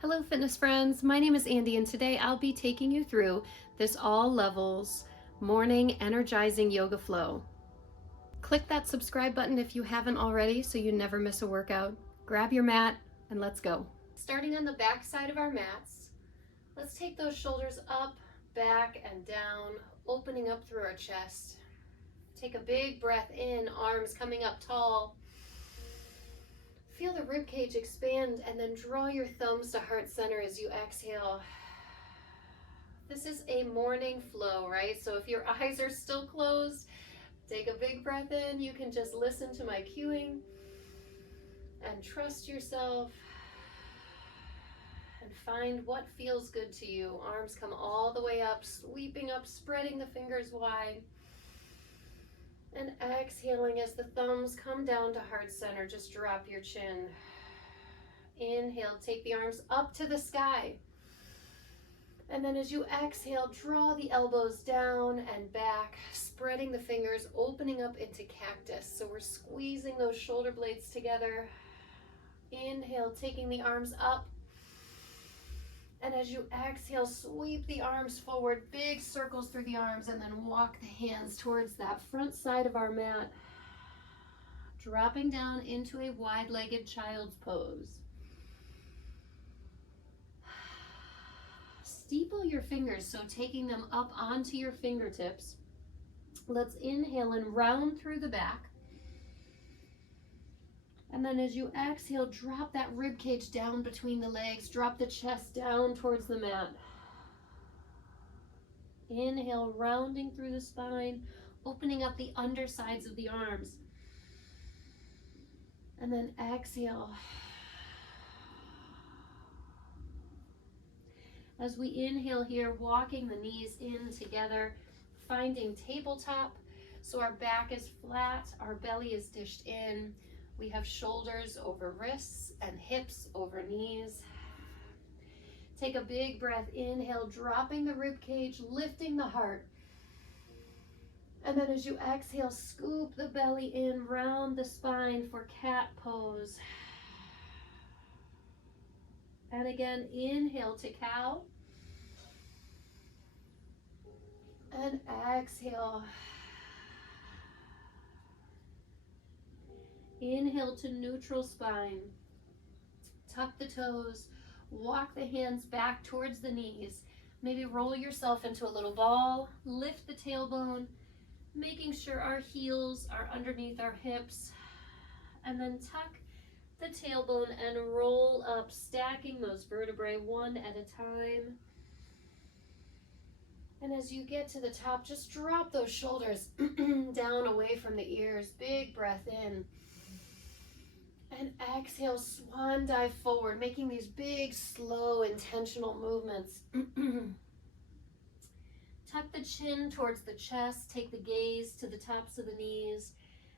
Hello fitness friends, my name is Andie and today I'll be taking you through this all levels morning energizing yoga flow. Click that subscribe button if you haven't already so you never miss a workout. Grab your mat and let's go. Starting on the back side of our mats, let's take those shoulders up, back and down, opening up through our chest. Take a big breath in, arms coming up tall. Feel the rib cage expand and then draw your thumbs to heart center as you exhale. This is a morning flow, right? So if your eyes are still closed, take a big breath in. You can just listen to my cueing and trust yourself and find what feels good to you. Arms come all the way up, sweeping up, spreading the fingers wide. And exhaling as the thumbs come down to heart center, just drop your chin. Inhale, take the arms up to the sky. And then as you exhale, draw the elbows down and back, spreading the fingers, opening up into cactus. So we're squeezing those shoulder blades together. Inhale, taking the arms up. And as you exhale, sweep the arms forward, big circles through the arms, and then walk the hands towards that front side of our mat, dropping down into a wide-legged child's pose. Steeple your fingers, so taking them up onto your fingertips. Let's inhale and round through the back. And then as you exhale, drop that rib cage down between the legs. Drop the chest down towards the mat. Inhale, rounding through the spine, opening up the undersides of the arms. And then exhale. As we inhale here, walking the knees in together, finding tabletop. So our back is flat, our belly is dished in. We have shoulders over wrists and hips over knees. Take a big breath, inhale, dropping the rib cage, lifting the heart. And then as you exhale, scoop the belly in, round the spine for cat pose. And again, inhale to cow. And exhale. Inhale to neutral spine. Tuck the toes. Walk the hands back towards the knees. Maybe roll yourself into a little ball. Lift the tailbone, making sure our heels are underneath our hips. And then tuck the tailbone and roll up, stacking those vertebrae one at a time. And as you get to the top, just drop those shoulders down away from the ears. Big breath in. And exhale, swan dive forward, making these big, slow, intentional movements. Tuck the chin towards the chest, take the gaze to the tops of the knees.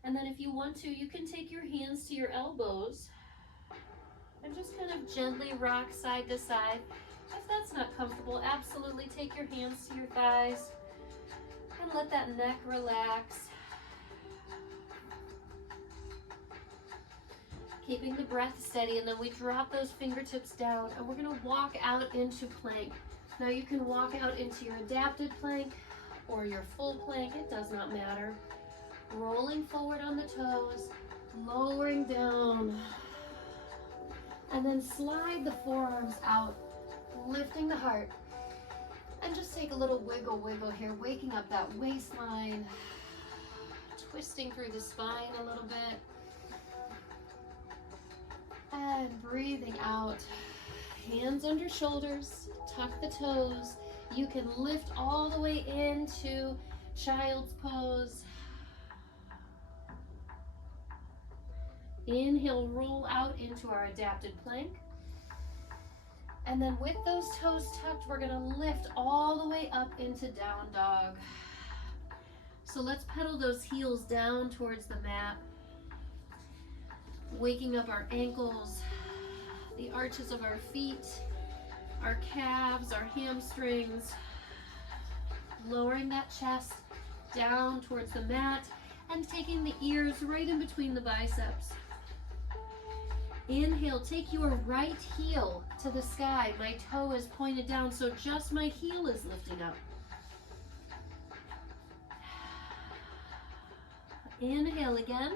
And then if you want to, you can take your hands to your elbows and just kind of gently rock side to side. If that's not comfortable, absolutely take your hands to your thighs and let that neck relax. Keeping the breath steady, and then we drop those fingertips down and we're gonna walk out into plank. Now you can walk out into your adapted plank or your full plank, it does not matter. Rolling forward on the toes, lowering down, and then slide the forearms out, lifting the heart. And just take a little wiggle here, waking up that waistline, twisting through the spine a little bit. And breathing out, hands under shoulders, tuck the toes. You can lift all the way into child's pose. Inhale, roll out into our adapted plank. And then with those toes tucked, we're gonna lift all the way up into down dog. So let's pedal those heels down towards the mat. Waking up our ankles, the arches of our feet, our calves, our hamstrings. Lowering that chest down towards the mat and taking the ears right in between the biceps. Inhale, take your right heel to the sky. My toe is pointed down, so just my heel is lifting up. Inhale again.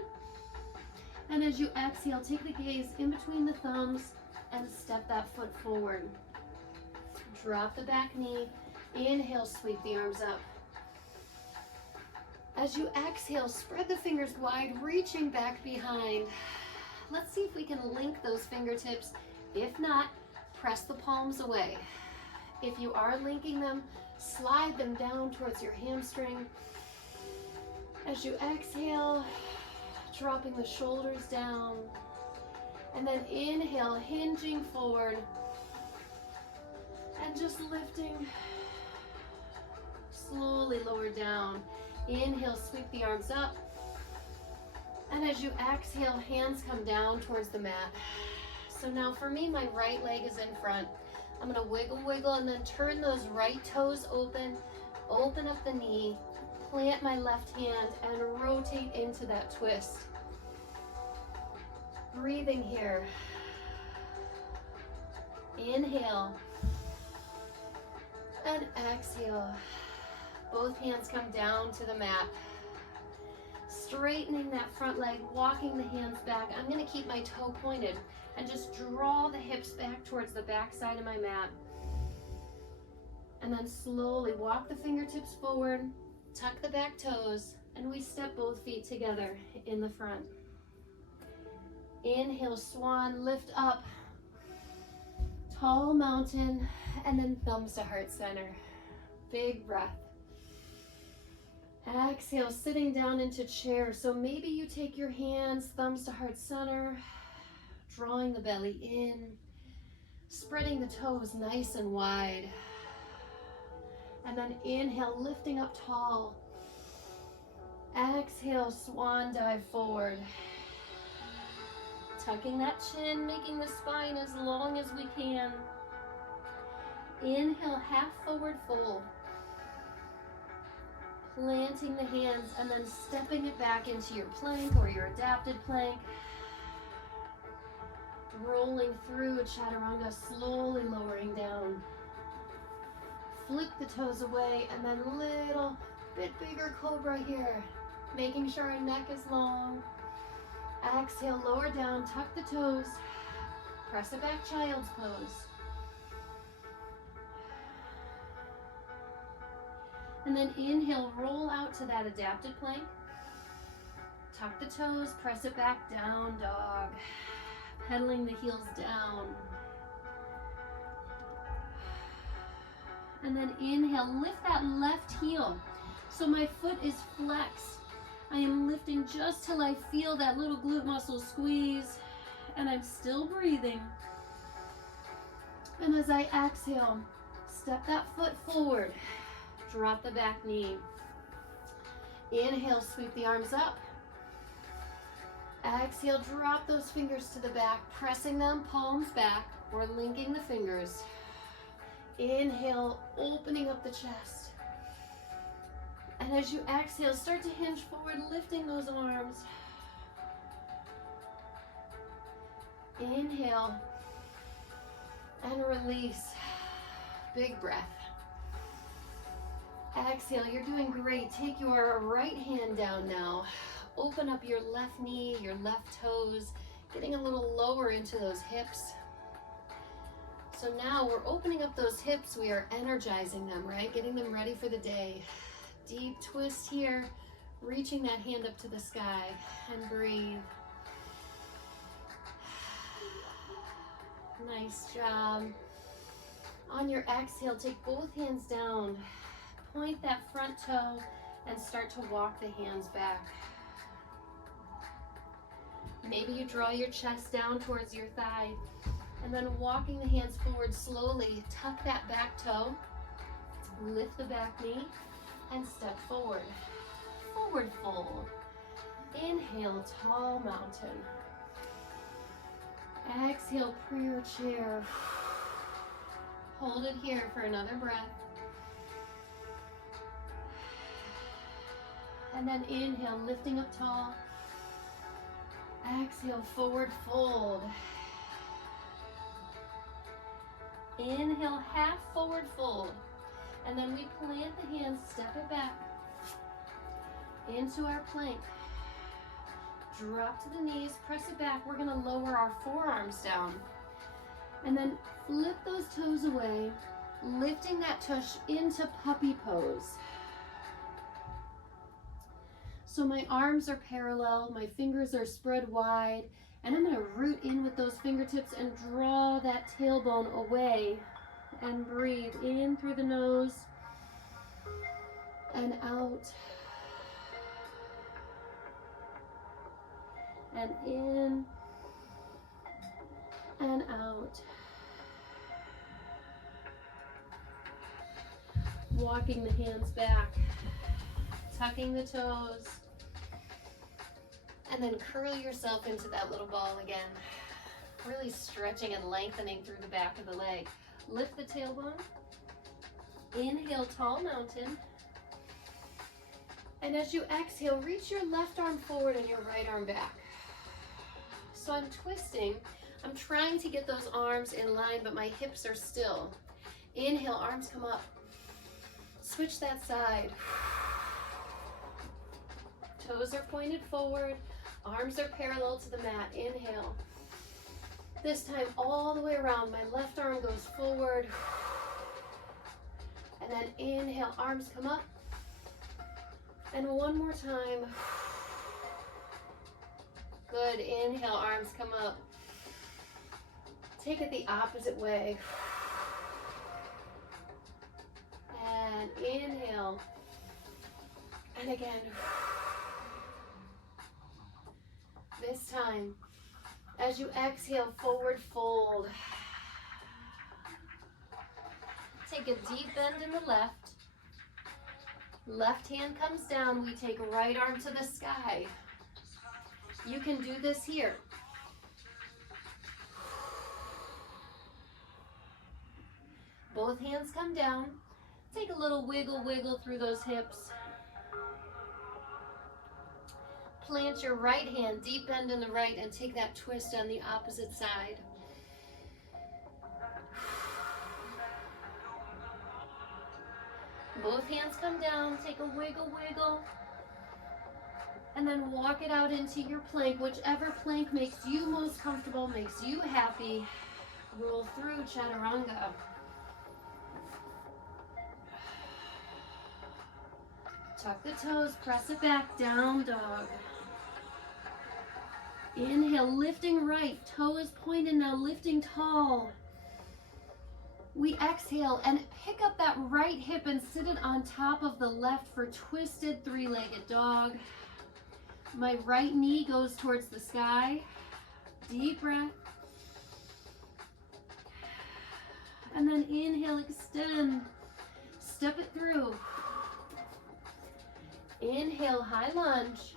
And as you exhale, take the gaze in between the thumbs and step that foot forward. Drop the back knee. Inhale, sweep the arms up. As you exhale, spread the fingers wide, reaching back behind. Let's see if we can link those fingertips. If not, press the palms away. If you are linking them, slide them down towards your hamstring. As you exhale, dropping the shoulders down. And then inhale, hinging forward. And just lifting. Slowly lower down. Inhale, sweep the arms up. And as you exhale, hands come down towards the mat. So now for me, my right leg is in front. I'm gonna wiggle, wiggle, and then turn those right toes open. Open up the knee. Plant my left hand and rotate into that twist. Breathing here. Inhale. And exhale. Both hands come down to the mat. Straightening that front leg, walking the hands back. I'm going to keep my toe pointed and just draw the hips back towards the back side of my mat. And then slowly walk the fingertips forward, tuck the back toes, and we step both feet together in the front. Inhale, swan, lift up. Tall mountain, and then thumbs to heart center. Big breath. Exhale, sitting down into chair. So maybe you take your hands, thumbs to heart center, drawing the belly in, spreading the toes nice and wide. And then inhale, lifting up tall. Exhale, swan dive forward. Tucking that chin, making the spine as long as we can. Inhale, half forward fold. Planting the hands and then stepping it back into your plank or your adapted plank. Rolling through chaturanga, slowly lowering down. Flip the toes away and then little bit bigger cobra here. Making sure our neck is long. Exhale, lower down, tuck the toes. Press it back, child's pose. And then inhale, roll out to that adapted plank. Tuck the toes, press it back, down dog. Pedaling the heels down. And then inhale, lift that left heel. So my foot is flexed. I am lifting just till I feel that little glute muscle squeeze. And I'm still breathing. And as I exhale, step that foot forward. Drop the back knee. Inhale, sweep the arms up. Exhale, drop those fingers to the back, pressing them, palms back, or linking the fingers. Inhale, opening up the chest. And as you exhale, start to hinge forward, lifting those arms. Inhale, and release. Big breath. Exhale, you're doing great. Take your right hand down now. Open up your left knee, your left toes, getting a little lower into those hips. So now we're opening up those hips. We are energizing them, right? Getting them ready for the day. Deep twist here, reaching that hand up to the sky, and breathe. Nice job. On your exhale, take both hands down. Point that front toe and start to walk the hands back. Maybe you draw your chest down towards your thigh and then walking the hands forward slowly, tuck that back toe, lift the back knee and step forward. Forward fold. Inhale, tall mountain. Exhale, prayer chair. Hold it here for another breath. And then inhale, lifting up tall. Exhale, forward fold. Inhale, half forward fold. And then we plant the hands, step it back into our plank. Drop to the knees, press it back. We're gonna lower our forearms down. And then flip those toes away, lifting that tush into puppy pose. So my arms are parallel, my fingers are spread wide, and I'm gonna root in with those fingertips and draw that tailbone away. And breathe in through the nose and out. And in and out. Walking the hands back, tucking the toes, and then curl yourself into that little ball again. Really stretching and lengthening through the back of the leg. Lift the tailbone. Inhale, tall mountain. And as you exhale, reach your left arm forward and your right arm back. So I'm twisting. I'm trying to get those arms in line, but my hips are still. Inhale, arms come up. Switch that side. Toes are pointed forward. Arms are parallel to the mat. Inhale. This time all the way around. My left arm goes forward. And then inhale, arms come up. And one more time. Good. Inhale, arms come up. Take it the opposite way. And inhale. And again. This time, as you exhale, forward fold. Take a deep bend in the left. Left hand comes down. We take right arm to the sky. You can do this here. Both hands come down. Take a little wiggle through those hips. Plant your right hand, deep bend in the right, and take that twist on the opposite side. Both hands come down, take a wiggle, and then walk it out into your plank. Whichever plank makes you most comfortable, makes you happy. Roll through chaturanga. Tuck the toes, press it back, down dog. Inhale, lifting right, toe is pointed now, lifting tall. We exhale and pick up that right hip and sit it on top of the left for twisted three-legged dog. My right knee goes towards the sky. Deep breath. And then inhale, extend. Step it through. Inhale, high lunge.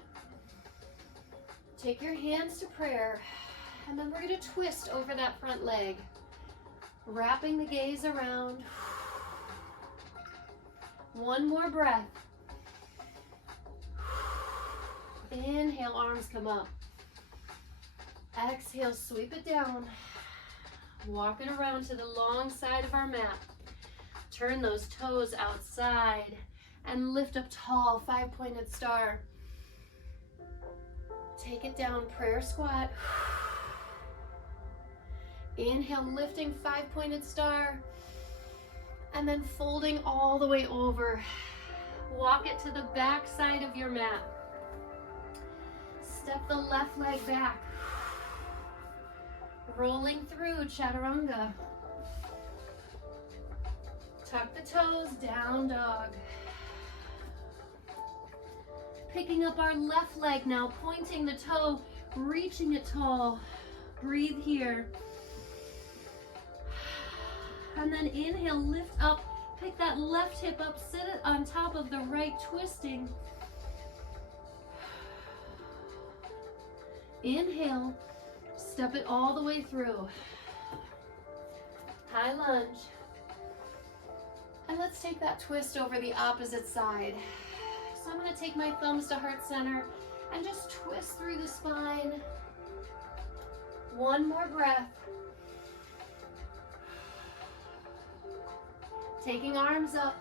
Take your hands to prayer. And then we're going to twist over that front leg. Wrapping the gaze around. One more breath. Inhale, arms come up. Exhale, sweep it down. Walking around to the long side of our mat. Turn those toes outside and lift up tall, 5-pointed star. Take it down, prayer squat. Inhale, lifting 5-pointed star. And then folding all the way over. Walk it to the back side of your mat. Step the left leg back. Rolling through chaturanga. Tuck the toes, down dog. Picking up our left leg now, pointing the toe, reaching it tall. Breathe here. And then inhale, lift up, pick that left hip up, sit it on top of the right, twisting. Inhale, step it all the way through. High lunge. And let's take that twist over the opposite side. So I'm going to take my thumbs to heart center and just twist through the spine. One more breath. Taking arms up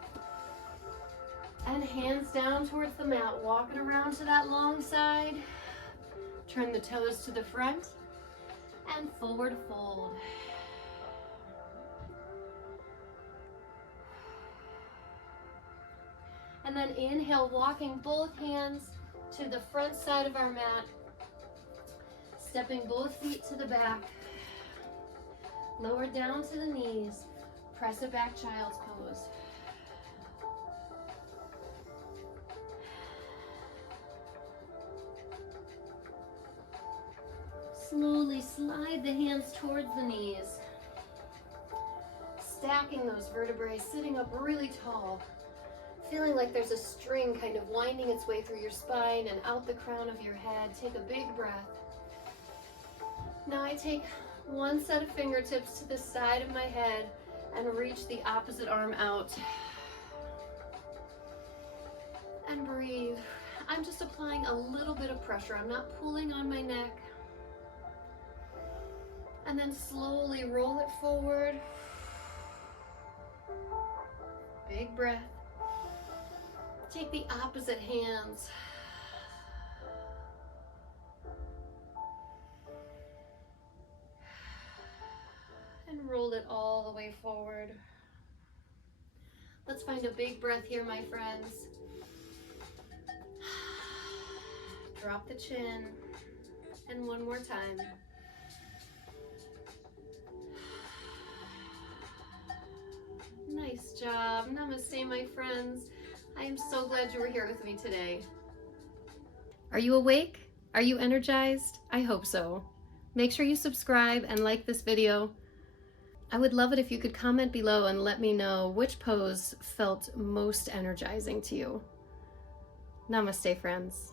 and hands down towards the mat, walking around to that long side. Turn the toes to the front and forward fold. And then inhale, walking both hands to the front side of our mat, stepping both feet to the back, lower down to the knees, press it back, child's pose. Slowly slide the hands towards the knees, stacking those vertebrae, sitting up really tall, feeling like there's a string kind of winding its way through your spine and out the crown of your head. Take a big breath. Now I take one set of fingertips to the side of my head and reach the opposite arm out. And breathe. I'm just applying a little bit of pressure. I'm not pulling on my neck. And then slowly roll it forward. Big breath. Take the opposite hands. And roll it all the way forward. Let's find a big breath here, my friends. Drop the chin. And one more time. Nice job. Namaste, my friends. I am so glad you were here with me today. Are you awake? Are you energized? I hope so. Make sure you subscribe and like this video. I would love it if you could comment below and let me know which pose felt most energizing to you. Namaste, friends.